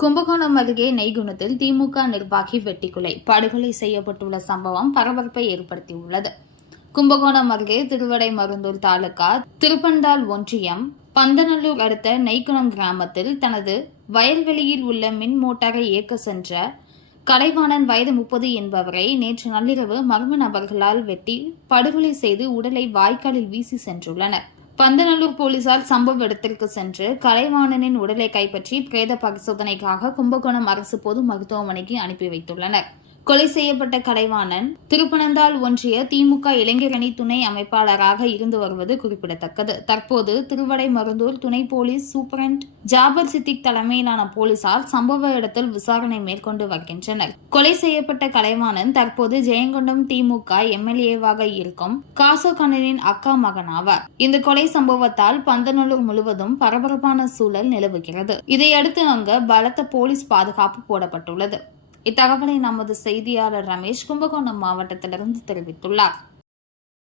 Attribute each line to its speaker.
Speaker 1: கும்பகோணம் அருகே நெய்குணத்தில் திமுக நிர்வாகி வெட்டிக்குலை. படுகொலை செய்யப்பட்டுள்ள சம்பவம் பரபரப்பை ஏற்படுத்தியுள்ளது. கும்பகோணம் அருகே திருவடை மருந்தூர் தாலுகா திருப்பந்தாள் ஒன்றியம் பந்தநல்லூர் அடுத்த நெய்குணம் கிராமத்தில் தனது வயல்வெளியில் உள்ள மின் மோட்டாரை இயக்க சென்ற கலைவாணன் வயது முப்பது என்பவரை நேற்று நள்ளிரவு மர்ம நபர்களால் வெட்டி படுகொலை செய்து உடலை வாய்க்காலில் வீசி சென்றுள்ளனர். பந்தநல்லூர் போலீசார் சம்பவ இடத்திற்கு சென்று கலைவாணனின் உடலை கைப்பற்றி பிரேத பரிசோதனைக்காக கும்பகோணம் அரசு பொது மருத்துவமனைக்கு அனுப்பி வைத்துள்ளனர். கொலை செய்யப்பட்ட கலைவாணன் திருப்பனந்தாள் ஒன்றிய திமுக இளைஞரணி துணை அமைப்பாளராக இருந்து வருவது குறிப்பிடத்தக்கது. தற்போது திருவடை மருந்தூர் துணை போலீஸ் சூப்பரண்ட் ஜாபர் சித்திக் தலைமையிலான போலீசார் சம்பவ இடத்தில் விசாரணை மேற்கொண்டு வருகின்றனர். கொலை செய்யப்பட்ட கலைவாணன் தற்போது ஜெயங்கொண்டம் திமுக எம்எல்ஏவாக இருக்கும் காசோ கண்ணனின் அக்கா மகன் ஆவார். இந்த கொலை சம்பவத்தால் பந்தநல்லூர் முழுவதும் பரபரப்பான சூழல் நிலவுகிறது. இதையடுத்து அங்கு பலத்த போலீஸ் பாதுகாப்பு போடப்பட்டுள்ளது. இத்தகவலை நமது செய்தியாளர் ரமேஷ் கும்பகோணம் மாவட்டத்திலிருந்து தெரிவித்துள்ளார்.